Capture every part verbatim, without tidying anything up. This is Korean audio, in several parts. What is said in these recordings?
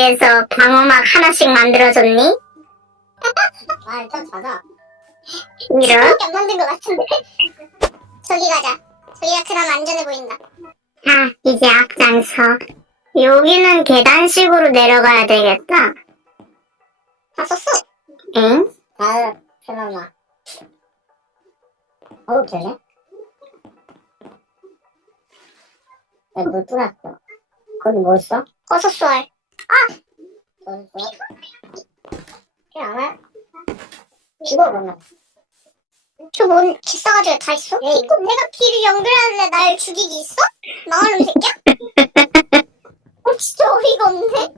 위해서 방어막 하나씩 만들어줬니? 아, 일단 자자. 이런? 밖에 안 만든 것 같은데. 저기 가자. 저기가 그나마 안전해 보인다. 자, 이제 앞장서. 여기는 계단식으로 내려가야 되겠다. 다 썼어. 응? 아, 그나마. 어우, 되네. 내물 뿌렸어. 거기 뭐 있어? 꺼서쏠. 거기 뭐? 그게 안 해? 이거 뭐냐? 저뭔 기싸가지고 다 있어? 야, 이거 내가 길을 연결하는데 날 죽이기 있어? 망할 놈 새끼야? 어, 진짜 어이가 없네.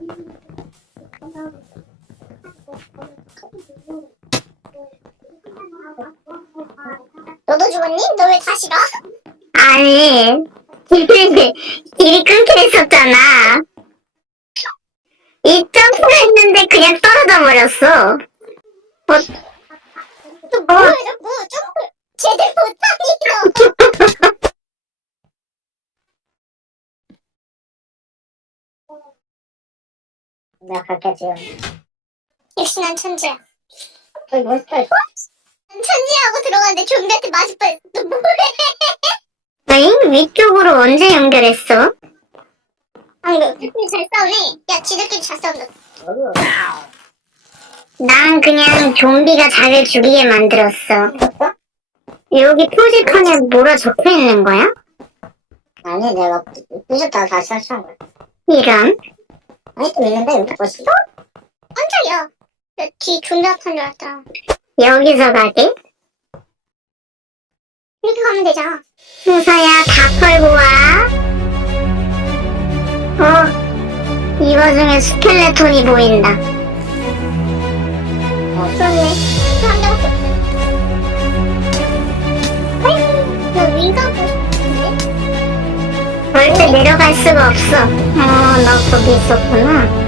너도 죽었니? 너 왜 다시 가? 아니, 길이, 길이 끊겨 있었잖아. 이 점프가 했는데 그냥 떨어져 버렸어. 어, 너 뭐야, 자꾸 점프 제대로 못하니, 너. 내가 갈게, 지금. 역시 난 천재야. 저기 몬스터 있어? 난 천재하고 들어갔는데 좀비한테 맞을 뻔했어. 너 뭐해? 응? 위쪽으로 언제 연결했어? 방금. 잘 싸우네. 야, 지들끼리 잘 싸운다. 난 그냥 좀비가 자기를 죽이게 만들었어. 여기 표지판에 뭐라 적혀 있는 거야? 아니, 내가 부셨다가 다시 설치한 거야. 이런? 아니, 또 있는데, 여기 벌써? 깜짝이야. 뒤 좀비 아파인 줄 알았다. 여기서 가게? 이렇게 가면 되잖아. 수서야, 다 털고 와. 어, 이 와중에 스켈레톤이 보인다. 어, 그렇네. 한 명밖에 없어. 에이, 너 위가 보고 싶은데? 절대 내려갈 수가 없어. 어, 너 거기 있었구나.